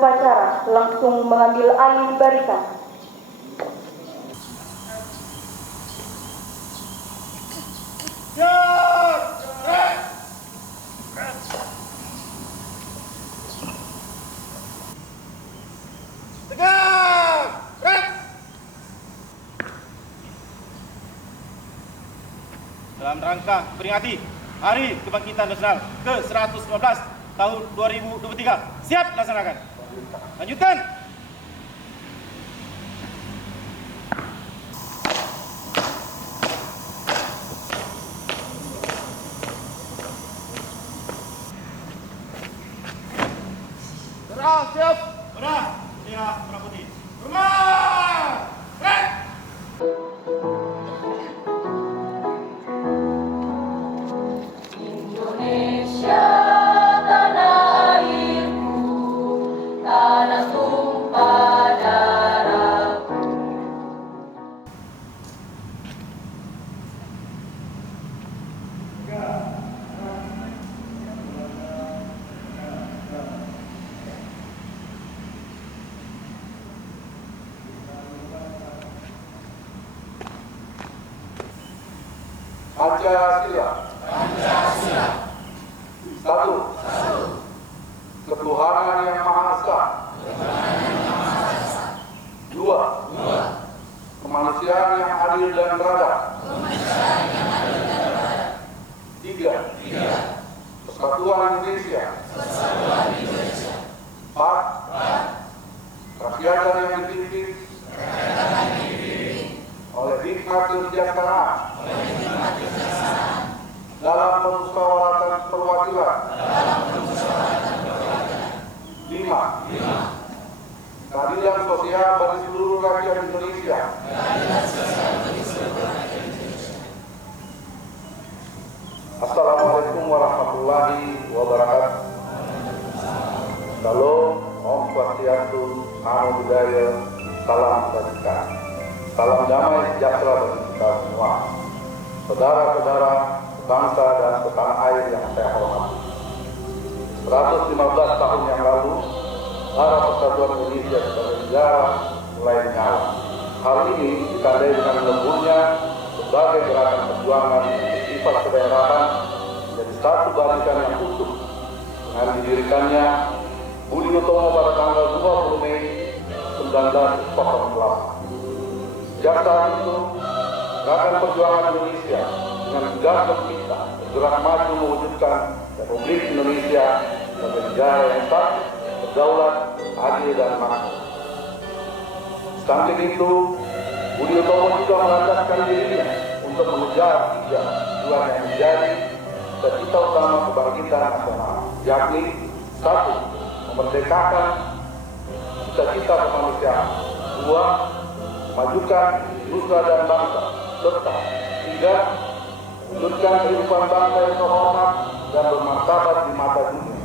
upacara langsung mengambil alih barisan. Dalam rangka peringati Hari Kebangkitan Nasional ke-115 tahun 2023. Siap laksanakan. Lanjutkan. Serah, siap. Serah, siap, Merah Putih. Rumah! Rek! Indonesia, tanah airku, tanah tumpah darahku. Pancasila. Satu. Ketuhanan yang Maha Esa. Dua. Kemanusiaan yang adil dan beradab. Tiga. Persatuan Indonesia. Empat. Kerakyatan yang dipimpin oleh hikmat kebijaksanaan dalam permusyawaratan perwakilan. 5. Keadilan sosial bagi seluruh rakyat Indonesia. Assalamualaikum warahmatullahi wabarakatuh. Shalom, Om Swastiastu, Namo Buddhaya, salam kebajikan. Salam damai sejahtera bagi kita semua. Saudara-saudara bangsa dan setanah air yang saya hormati. 115 tahun yang lalu, Arah Persatuan Indonesia sebagai negara mulai menyala. Hal ini ditandai dengan lemburnya berbagai gerakan perjuangan yang bersifat kedaerahan menjadi satu barisan yang utuh dengan didirikannya Budi Utomo pada tanggal 20 Mei 1908. Sejak saat itu, gerakan perjuangan Indonesia dengan tegak kita bergerak maju mewujudkan Republik Indonesia sebagai negara yang satu, berdaulat, adil dan makmur. Samping itu, Budi Utomo juga melandaskan dirinya untuk mengejar 3 tujuan yang menjadi cita-cita utama kebangkitan nasional, yakni 1. Memerdekakan cita-cita kemanusiaan. 2. Memajukan nusa dan bangsa, serta 3. Mewujudkan kehidupan bangsa yang terhormat dan bermartabat di mata dunia.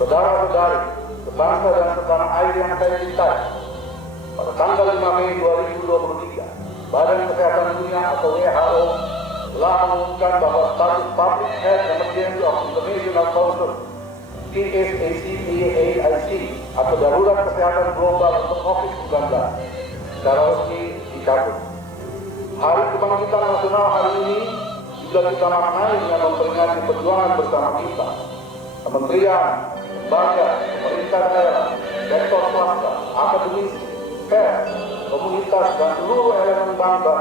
Saudara-saudari, sebangsa dan setanah air yang saya cintai, pada tanggal 5 Mei 2023, Badan Kesehatan Dunia atau WHO telah mengumumkan bahwa status Public Health Emergency of International Council PSAC atau darurat kesehatan global untuk COVID-19 secara resmi dicabut. Hari Kebangkitan Nasional hari ini juga kita maknai dengan memperingati perjuangan bersama kita, kementerian, lembaga, pemerintah daerah, sektor swasta, akademisi, pers, komunitas, dan seluruh elemen bangsa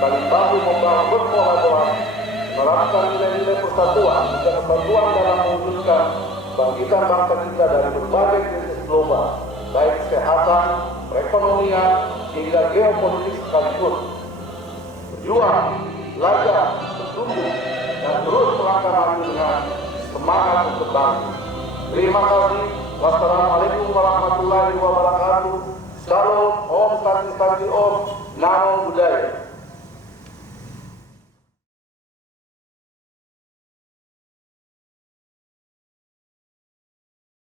saling bahu membahu berkolaborasi menerapkan nilai-nilai persatuan dan kesatuan dalam mewujudkan kebangkitan bangsa kita dari berbagai krisis global, baik kesehatan, perekonomian, hingga geopolitik sekaligus. Berjuang, belajar, bertumbuh, dan terus melangkah maju dengan semangat untuk bangsa. Terima kasih. Wassalamualaikum warahmatullahi wabarakatuh. Shalom, Om Santi Santi Om, Namo Buddhaya.